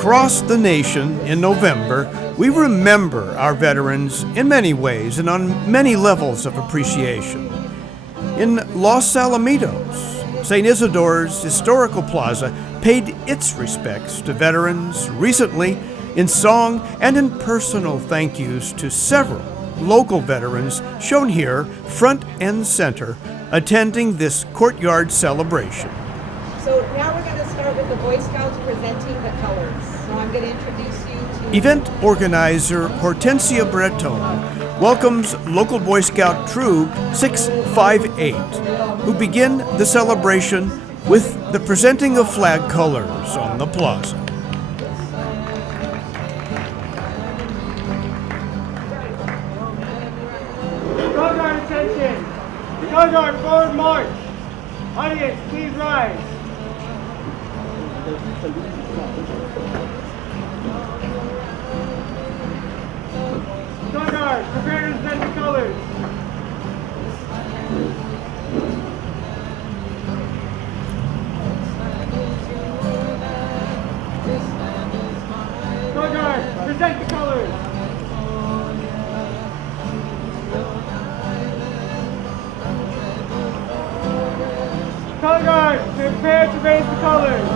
Across the nation in November, we remember our veterans in many ways and on many levels of appreciation. In Los Alamitos, St. Isidore's Historical Plaza paid its respects to veterans recently in song and in personal thank yous to several local veterans shown here front and center attending this courtyard celebration. So now we're going to start with the Boy Scouts presenting the colors. So I'm going to introduce you to... Event organizer Hortensia Breton welcomes local Boy Scout Troop 658, who begin the celebration with the presenting of flag colors on the plaza. Guard attention! Guard forward march! Audience, please rise! Guard, prepare to present the colors! Guard, present the colors! Color guard, prepare to raise the colors.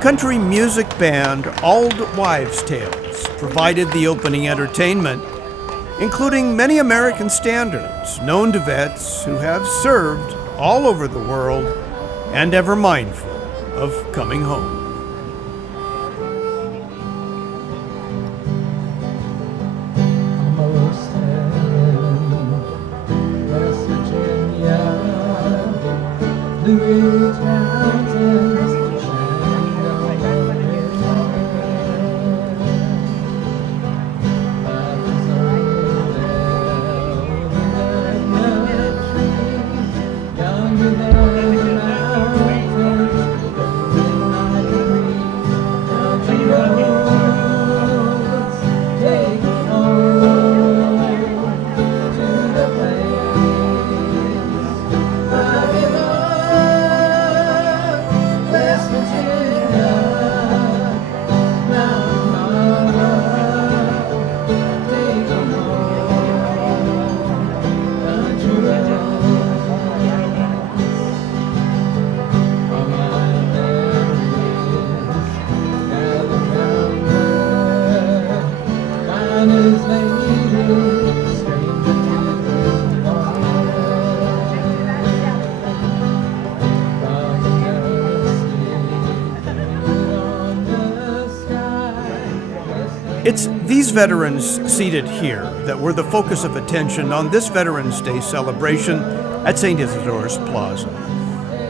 Country music band Auld Wives' Tales provided the opening entertainment, including many American standards known to vets who have served all over the world and ever mindful of coming home. It's these veterans seated here that were the focus of attention on this Veterans Day celebration at St. Isidore's Plaza.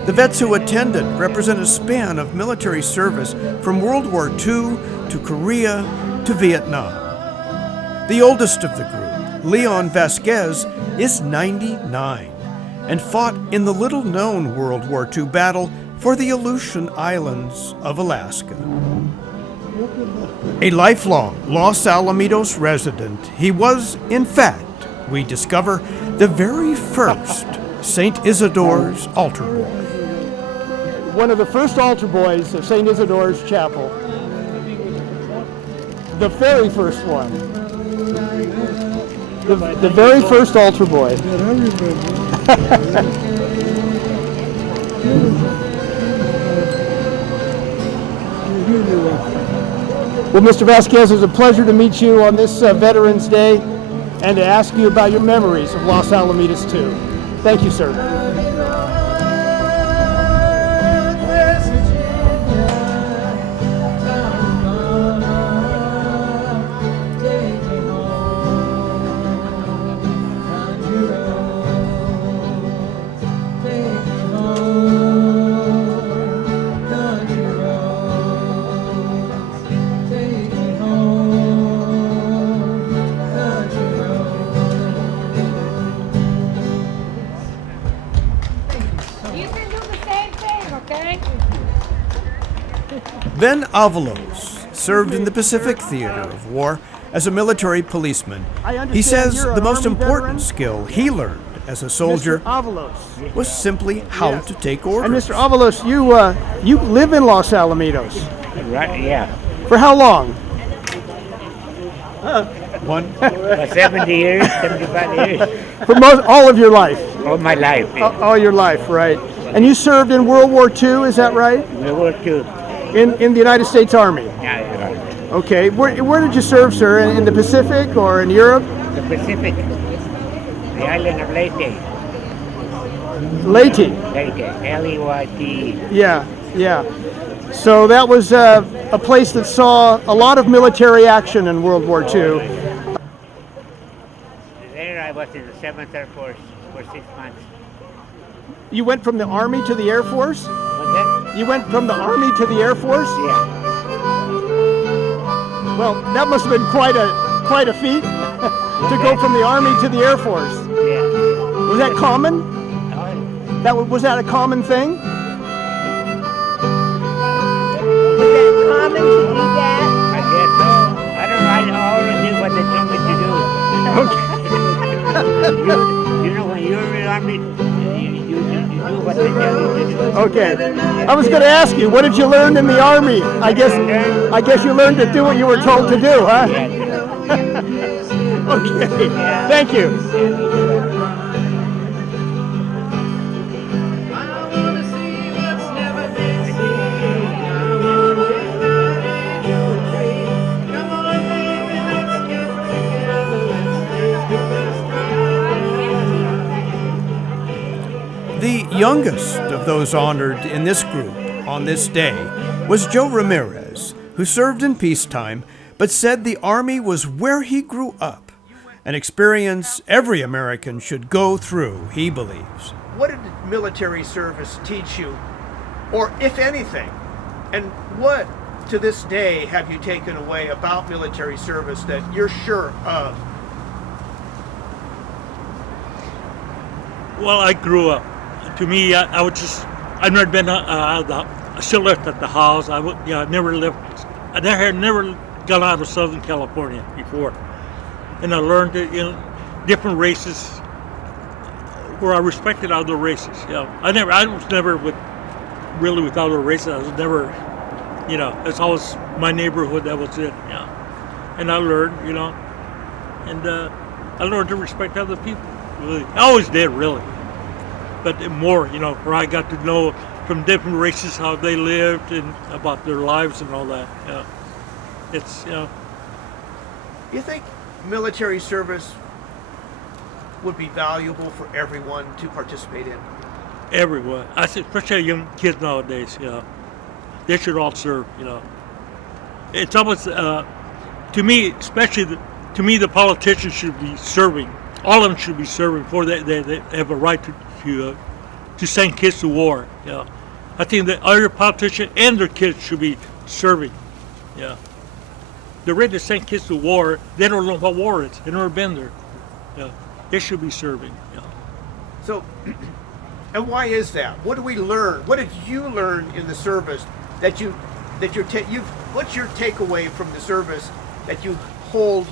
The vets who attended represent a span of military service from World War II to Korea to Vietnam. The oldest of the group, Leon Vasquez, is 99 and fought in the little-known World War II battle for the Aleutian Islands of Alaska. A lifelong Los Alamitos resident, he was, in fact, we discover, the very first St. Isidore's altar boy. one of the first altar boys of St. Isidore's Chapel. The very first one. The very first altar boy. Well, Mr. Vasquez, it's a pleasure to meet you on this Veterans Day and to ask you about your memories of Los Alamitos too. Thank you, sir. Ben Avalos served in the Pacific Theater of War as a military policeman. He says the most important skill he learned as a soldier was simply how to take orders. And Mr. Avalos, you live in Los Alamitos. Right, yeah. For how long? 70 years, 75 years. For all of your life? All my life. Yeah. All your life, right. And you served in World War II, is that right? World War II. In the United States Army? Yeah, right. Okay. Where did you serve, sir? In the Pacific or in Europe? The Pacific. The island of Leyte. Leyte? Leyte. L-E-Y-T. Yeah, yeah. So that was a place that saw a lot of military action in World War II. There I was in the 7th Air Force for 6 months. You went from the Army to the Air Force? Was that? You went from the Army to the Air Force? Yeah. Well, that must have been quite a feat to go from the Army to the Air Force. Yeah. Was that common? Oh, Was that a common thing? Was that common to do that? I guess so. I don't know. I always did what they told me to do. You know, when you're in the Army, you do what they tell you to do. Okay. I was going to ask you, what did you learn in the Army? I guess you learned to do what you were told to do, huh? Yeah. Okay. Thank you. The youngest of those honored in this group on this day was Joe Ramirez, who served in peacetime but said the Army was where he grew up, an experience every American should go through, he believes. What did military service teach you, or if anything, and what to this day have you taken away about military service that you're sure of? Well, I grew up. To me, I've never been, I still lived at the house. I never got out of Southern California before. And I learned that, different races, where I respected other races. I was never really with other races. I was never, it's always my neighborhood, that was it. And I learned, and I learned to respect other people. Really. I always did, really. But more, where I got to know from different races how they lived and about their lives and all that. It's, You think military service would be valuable for everyone to participate in? Everyone. I said, especially young kids nowadays, they should all serve, It's almost, to me, especially, to me, the politicians should be serving. All of them should be serving before they have a right to send kids to war. I think that other politicians and their kids should be serving. They're ready to send kids to war. They don't know what war is. They've never been there. They should be serving. So, and why is that? What do we learn? What did you learn in the service what's your takeaway from the service that you hold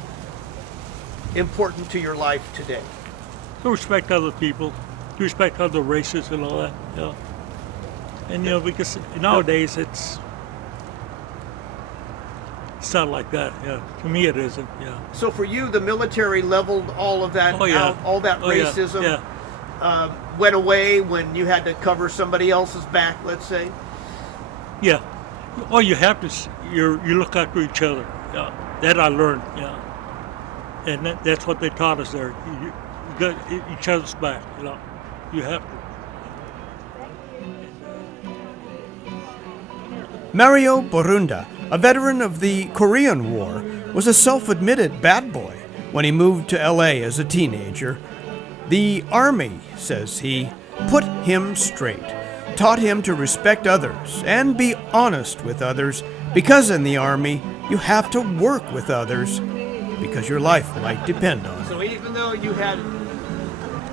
important to your life today? To respect other people, to respect other races and all that. And because nowadays it's not like that. Yeah, to me it isn't. Yeah. So for you, the military leveled all of that Oh, yeah. out, all that Oh, yeah. racism Yeah. went away when you had to cover somebody else's back, let's say. Yeah. All you have to you look after each other. Yeah. That I learned. Yeah. And that's what they taught us there. You got each other's back. You have to. Mario Borunda, a veteran of the Korean War, was a self-admitted bad boy when he moved to LA as a teenager. The Army, says he, put him straight, taught him to respect others and be honest with others, because in the Army you have to work with others because your life might depend on it. So even though you had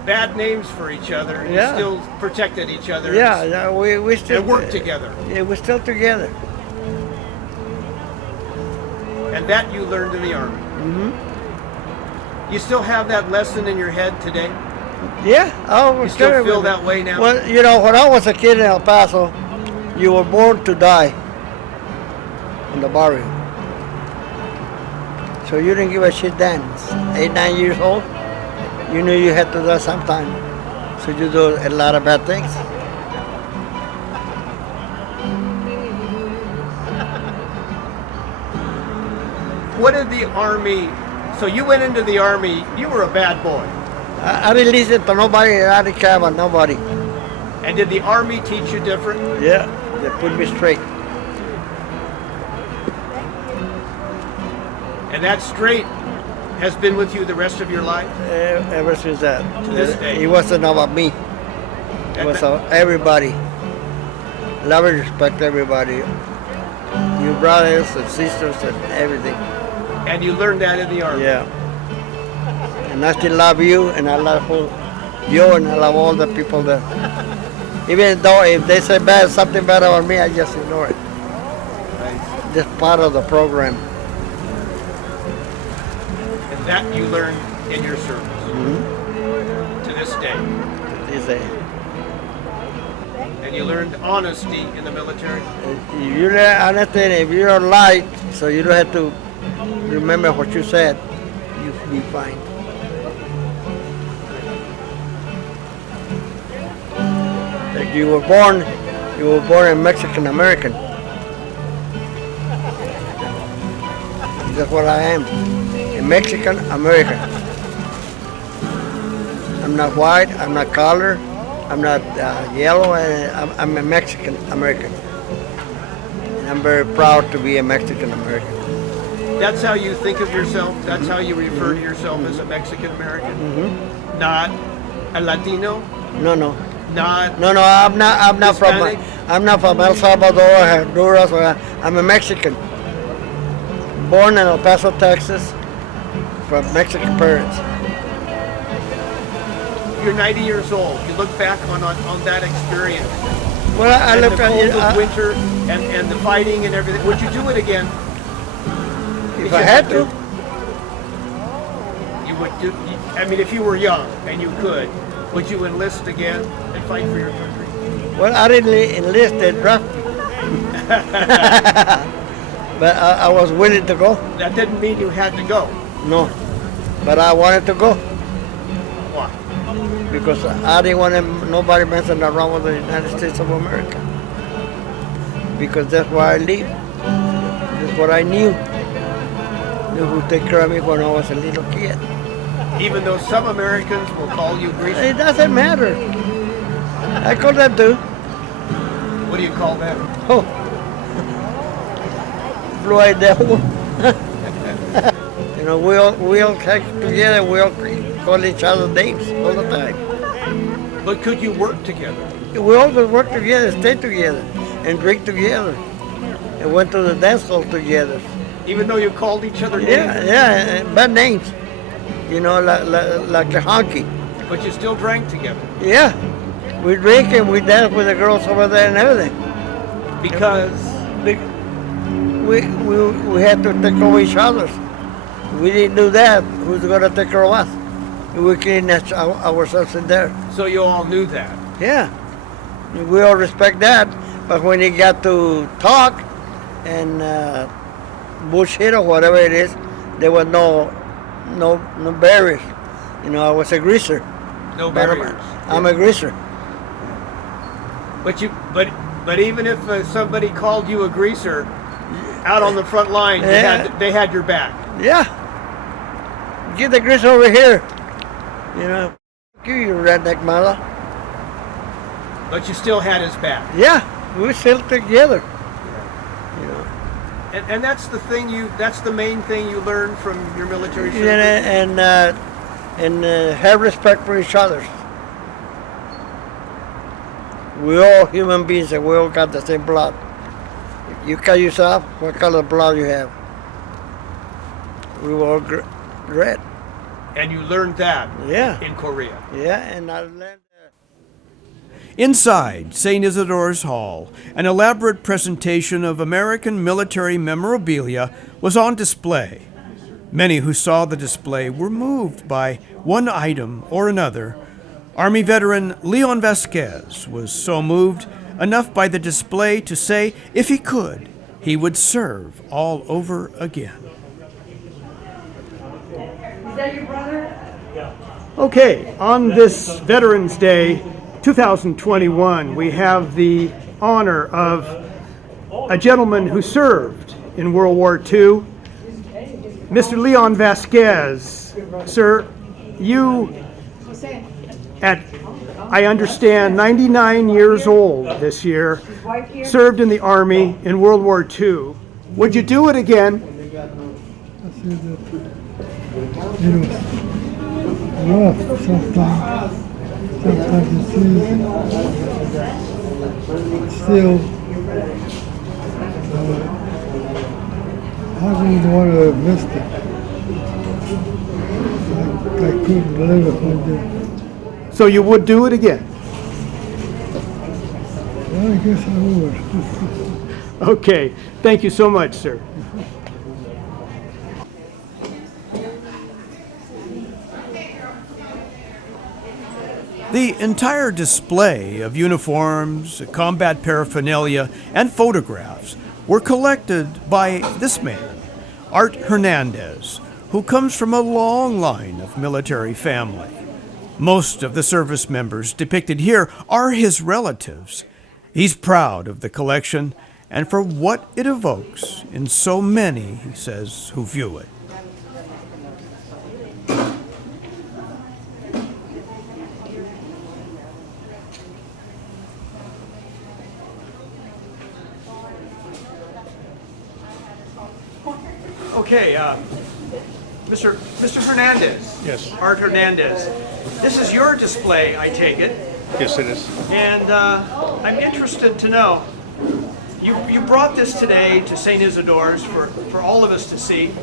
bad names for each other, you Yeah. still protected each other Yeah, we still and worked together. Yeah, we're still together. And that you learned in the Army. Mm-hmm. You still have that lesson in your head today? Yeah, You still feel that way now? Well, when I was a kid in El Paso, you were born to die in the barrio. So you didn't give a shit then. 8, 9 years old, you knew you had to die sometime. So you do a lot of bad things. What did the Army, so you went into the Army, you were a bad boy. I didn't listen to nobody, I didn't care about nobody. And did the Army teach you different? Yeah, they put me straight. And that straight has been with you the rest of your life? Ever since that. To this day. It wasn't about me. It was about everybody. Love and respect everybody. Your brothers and sisters and everything. And you learned that in the Army? Yeah. And I still love you, and I love you, and I love all the people there. Even though if they say something bad about me, I just ignore it. Just part of the program. And that you learned in your service? Mm-hmm. To this day? This day. And you learned honesty in the military? If you learn honesty, if you don't lie, so you don't have to remember what you said, you'll be fine. Like you were born a Mexican American. That's what I am, a Mexican American. I'm not white, I'm not color, I'm not yellow, I'm a Mexican American. And I'm very proud to be a Mexican American. That's how you think of yourself? That's how you refer to yourself as a Mexican American? Mm-hmm. Not a Latino? No. Not No, I'm not Hispanic? from El Salvador, Honduras. I'm a Mexican. Born in El Paso, Texas, from Mexican parents. You're 90 years old. You look back on that experience. Well, I And look the cold of at winter and the fighting and everything. Would you do it again? if I had to. You would do. I mean, if you were young and you could, would you enlist again and fight for your country? Well, I didn't enlist, they drafted me. But I was willing to go. That didn't mean you had to go. No, but I wanted to go Why? because I didn't want nobody messing around with the United States of America. Because that's where I live. That's what I knew. They would take care of me when I was a little kid. Even though some Americans will call you greasy. It doesn't matter. I call that too. What do you call them? Oh, blue-eyed devil. You know, we all take together. We all call each other names all the time. But could you work together? We always work together, stay together, and drink together, and went to the dance hall together. Even though you called each other names? Yeah, bad names. You know, like the honky. But you still drank together? Yeah, we drink and we dance with the girls over there and everything. Because? We had to take care of each other. We didn't do that. Who's going to take care of us? We clean ourselves in there. So you all knew that? Yeah. We all respect that. But when it got to talk and bullshit or whatever it is, there was no barriers. I was a greaser. No barriers. I'm a greaser. But even if somebody called you a greaser, out on the front line, they had your back. Yeah. Get the grease over here. You redneck mother. But you still had his back. Yeah, we're still together. And that's that's the main thing you learned from your military service. And have respect for each other. We're all human beings and we all got the same blood. You cut yourself, what color of blood you have? We were all red. And you learned that in Korea. Yeah, and I learned. Inside St. Isidore's Hall, an elaborate presentation of American military memorabilia was on display. Many who saw the display were moved by one item or another. Army veteran Leon Vasquez was so moved enough by the display to say if he could, he would serve all over again. Is that your brother? Okay, on this Veterans Day 2021, we have the honor of a gentleman who served in World War II, Mr. Leon Vasquez. Sir, you, at, I understand, 99 years old this year, served in the Army in World War II. Would you do it again? Rough sometimes. Sometimes it's easy. Still, I wouldn't want to have missed it. I couldn't believe it one day. So you would do it again? Well, I guess I would. Okay, thank you so much, sir. The entire display of uniforms, combat paraphernalia, and photographs were collected by this man, Art Hernandez, who comes from a long line of military family. Most of the service members depicted here are his relatives. He's proud of the collection and for what it evokes in so many, he says, who view it. Okay, Mr. Hernandez. Yes. Art Hernandez. This is your display, I take it. Yes, it is. And I'm interested to know, you brought this today to St. Isidore's for all of us to see.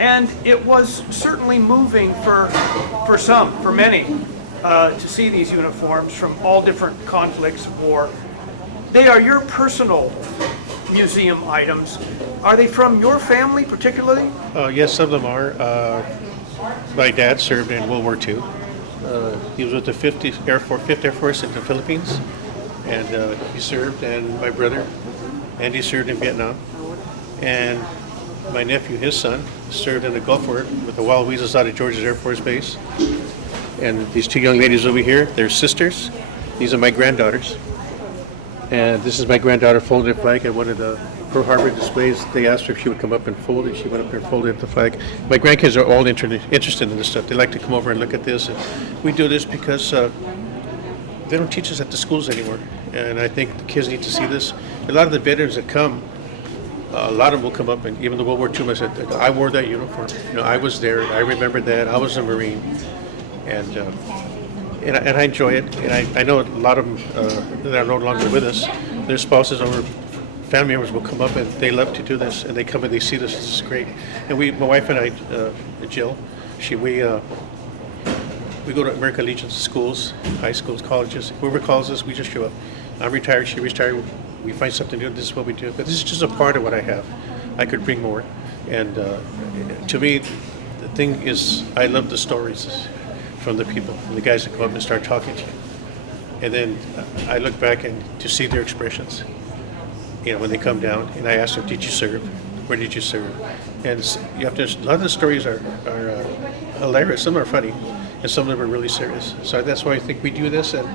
And it was certainly moving for many, to see these uniforms from all different conflicts of war. They are your personal museum items. Are they from your family particularly? Yes, some of them are. My dad served in World War II. He was with the 5th Air Force in the Philippines, and he served, and my brother, Andy, served in Vietnam. And my nephew, his son, served in the Gulf War with the Wild Weasels out of George's Air Force Base. And these two young ladies over here, they're sisters. These are my granddaughters. And this is my granddaughter folding a flag at one of the Pearl Harbor displays. They asked her if she would come up and fold it. She went up there and folded the flag. My grandkids are all interested in this stuff. They like to come over and look at this. And we do this because they don't teach us at the schools anymore. And I think the kids need to see this. A lot of the veterans that come, a lot of them will come up, and even the World War II, I said, I wore that uniform. I was there. I remember that. I was a Marine. And I enjoy it, and I know a lot of them that are no longer with us, their spouses or family members will come up and they love to do this, and they come and they see this. This is great. And my wife and I, Jill, we go to American Legion schools, high schools, colleges. Whoever calls us, we just show up. I'm retired, she retired. We find something to do. This is what we do. But this is just a part of what I have. I could bring more. And to me, the thing is, I love the stories from the people, from the guys that come up and start talking to you. And then I look back and to see their expressions, when they come down, and I ask them, did you serve? Where did you serve? And you have to, a lot of the stories are hilarious. Some are funny, and some of them are really serious. So that's why I think we do this. And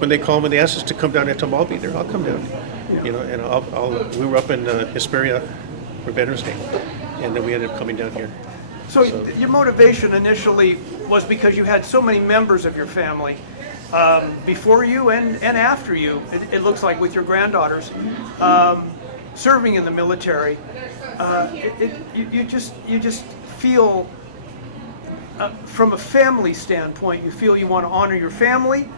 when they call me, they ask us to come down and I'll be there. I'll come down. And we were up in Hesperia for Veterans Day, and then we ended up coming down here. So your motivation initially was because you had so many members of your family before you and after you, it looks like, with your granddaughters serving in the military. You just feel, from a family standpoint, you feel you want to honor your family,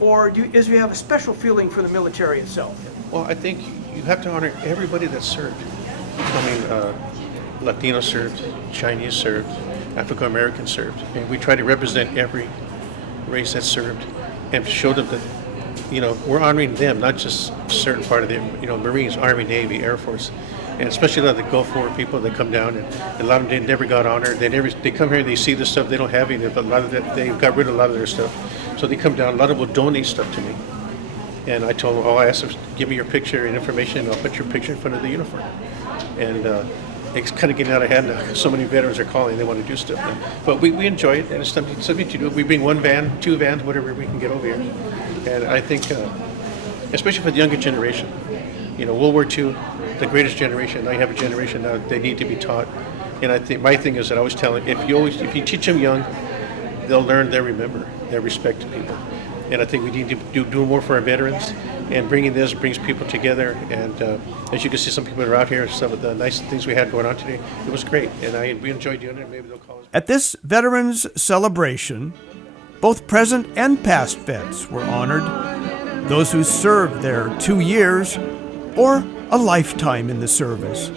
or do you have a special feeling for the military itself? Well, I think you have to honor everybody that served. I mean, Latino served, Chinese served, African American served, and we try to represent every race that served and show them that, we're honoring them, not just a certain part of the, Marines, Army, Navy, Air Force, and especially a lot of the Gulf War people that come down, and a lot of them never got honored. They come here, they see the stuff, they don't have any, but a lot of that, they got rid of a lot of their stuff. So they come down, a lot of them will donate stuff to me. And I told them, I asked them, give me your picture and information, and I'll put your picture in front of the uniform. And it's kind of getting out of hand now. So many veterans are calling, they want to do stuff now. But we enjoy it, and it's something to do. We bring one van, two vans, whatever we can get over here. And I think, especially for the younger generation, World War II, the greatest generation. Now you have a generation now, they need to be taught. And I think my thing is that I always tell them, if you teach them young, they'll learn, they'll remember, they'll respect people. And I think we need to do more for our veterans, and bringing this brings people together. And as you can see, some people are out here, some of the nice things we had going on today. It was great, and we enjoyed doing it. Maybe they'll call us. At this Veterans Celebration, both present and past vets were honored. Those who served their 2 years or a lifetime in the service.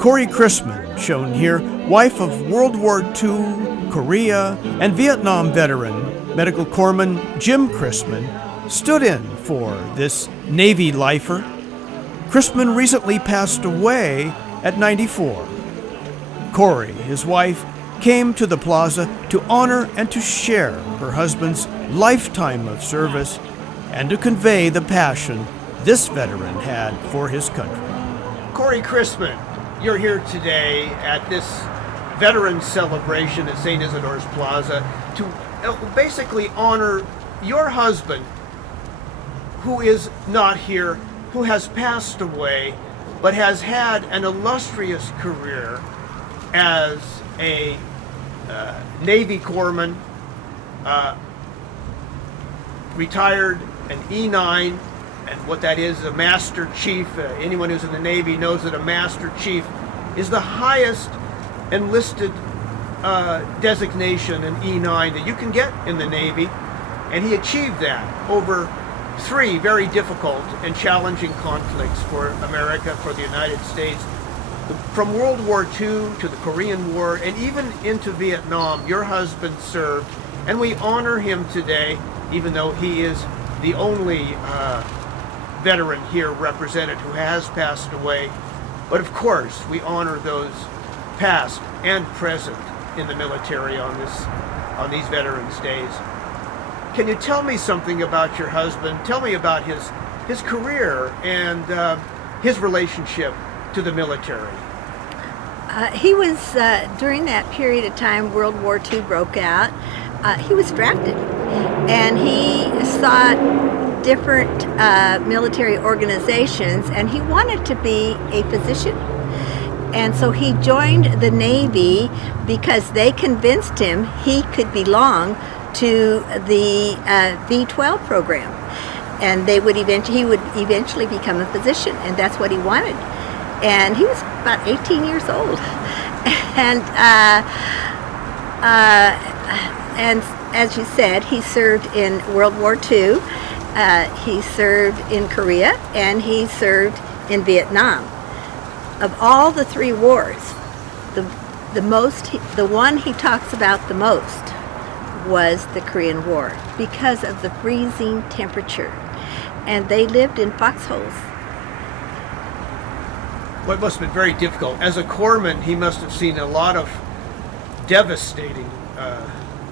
Corey Chrisman, shown here, wife of World War II, Korea, and Vietnam veteran, Medical Corpsman Jim Chrisman, stood in for this Navy lifer. Chrisman recently passed away at 94. Corey, his wife, came to the plaza to honor and to share her husband's lifetime of service and to convey the passion this veteran had for his country. Corey Chrisman, you're here today at this Veterans Celebration at St. Isidore's Plaza to basically honor your husband, who is not here, who has passed away, but has had an illustrious career as a Navy corpsman, retired an E9, and what that is, a Master Chief. Anyone who's in the Navy knows that a Master Chief is the highest enlisted designation, an E9, that you can get in the Navy, and he achieved that over 3 very difficult and challenging conflicts for America, for the United States. From World War II to the Korean War and even into Vietnam, your husband served, and we honor him today, even though he is the only veteran here represented who has passed away. But of course, we honor those past and present in the military on these Veterans Days. Can you tell me something about your husband? Tell me about his career and his relationship to the military. He was, during that period of time, World War II broke out, he was drafted, and he sought different military organizations, and he wanted to be a physician. And so he joined the Navy because they convinced him he could belong to the V-12 program, and he would eventually become a physician, and that's what he wanted. And he was about 18 years old, and as you said, he served in World War II, he served in Korea, and he served in Vietnam. Of all the 3 wars, the one he talks about the most was the Korean War, because of the freezing temperature, and they lived in foxholes. Well, it must have been very difficult. As a corpsman, he must have seen a lot of devastating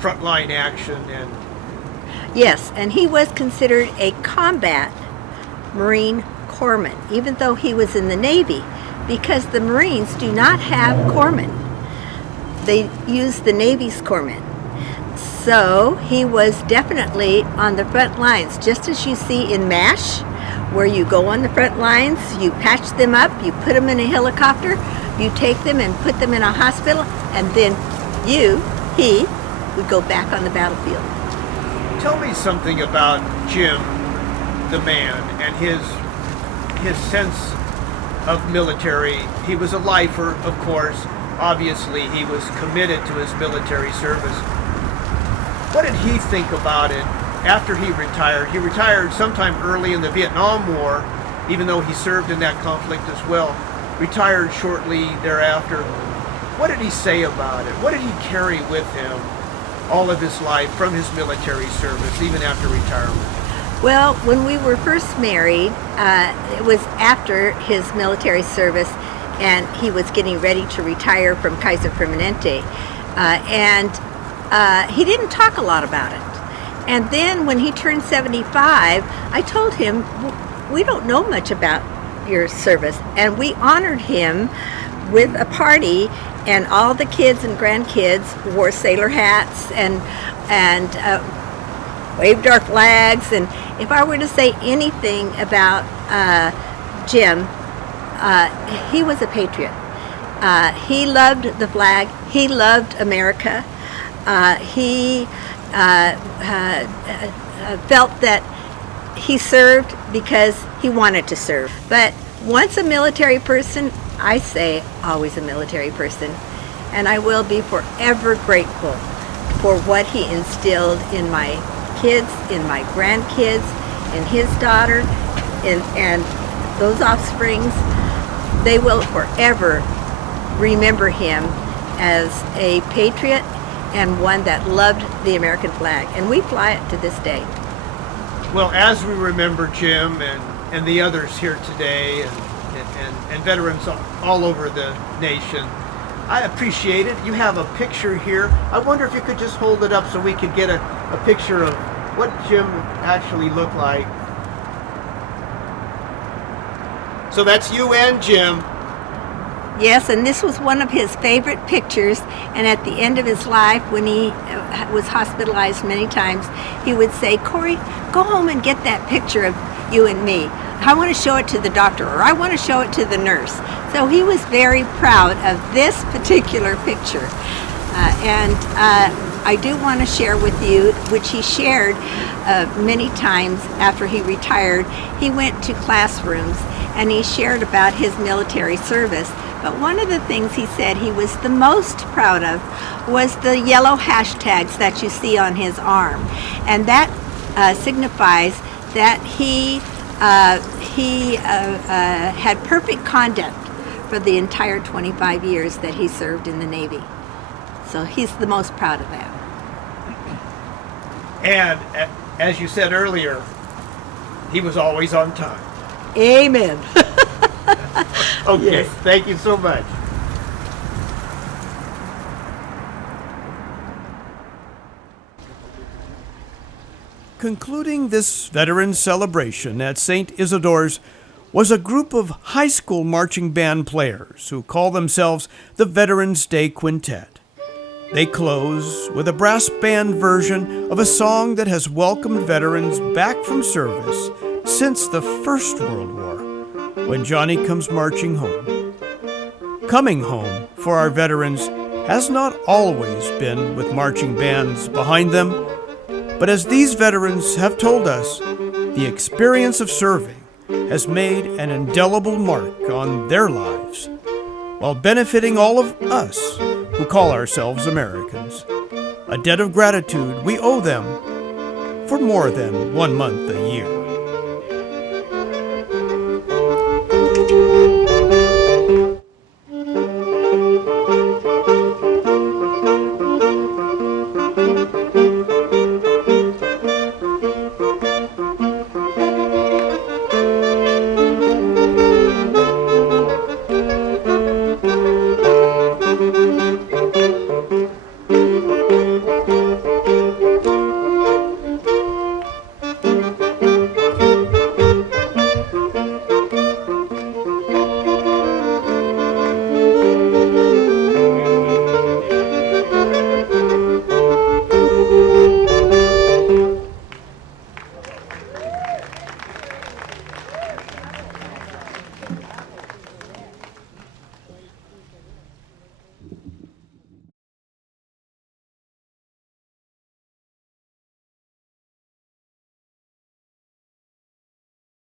frontline action, and Yes, and he was considered a combat Marine corpsman, even though he was in the Navy, because the Marines do not have corpsmen. They use the Navy's corpsmen. So he was definitely on the front lines, just as you see in MASH, where you go on the front lines, you patch them up, you put them in a helicopter, you take them and put them in a hospital, and then he would go back on the battlefield. Tell me something about Jim, the man, and his sense of military. He was a lifer, of course. Obviously, he was committed to his military service. What did he think about it after he retired? He retired sometime early in the Vietnam War, even though he served in that conflict as well. Retired shortly thereafter. What did he say about it? What did he carry with him all of his life from his military service, even after retirement? Well, when we were first married, it was after his military service, and he was getting ready to retire from Kaiser Permanente. He didn't talk a lot about it. And then when he turned 75, I told him, we don't know much about your service. And we honored him with a party, and all the kids and grandkids wore sailor hats and waved our flags. And if I were to say anything about Jim, he was a patriot. He loved the flag. He loved America. He felt that he served because he wanted to serve. But once a military person, I say always a military person, and I will be forever grateful for what he instilled in my kids, in my grandkids, in his daughter, and those offsprings. They will forever remember him as a patriot and one that loved the American flag, and we fly it to this day. Well, as we remember Jim and the others here today, and veterans all over the nation, I appreciate it. You have a picture here. I wonder if you could just hold it up so we could get a picture of what Jim actually looked like. So that's you and Jim. Yes, and this was one of his favorite pictures, and at the end of his life, when he was hospitalized many times, he would say, Corey, go home and get that picture of you and me. I want to show it to the doctor, or I want to show it to the nurse. So he was very proud of this particular picture. I do want to share with you, which he shared many times after he retired. He went to classrooms and he shared about his military service. But one of the things he said he was the most proud of was the yellow hashtags that you see on his arm. And that signifies that he had perfect conduct for the entire 25 years that he served in the Navy. So he's the most proud of that. And as you said earlier, he was always on time. Amen. Okay, Yes. Thank you so much. Concluding this veterans celebration at St. Isidore's was a group of high school marching band players who call themselves the Veterans Day Quintet. They close with a brass band version of a song that has welcomed veterans back from service since the First World War, When Johnny Comes Marching Home. Coming home for our veterans has not always been with marching bands behind them, but as these veterans have told us, the experience of serving has made an indelible mark on their lives, while benefiting all of us who call ourselves Americans. A debt of gratitude we owe them for more than 1 month a year.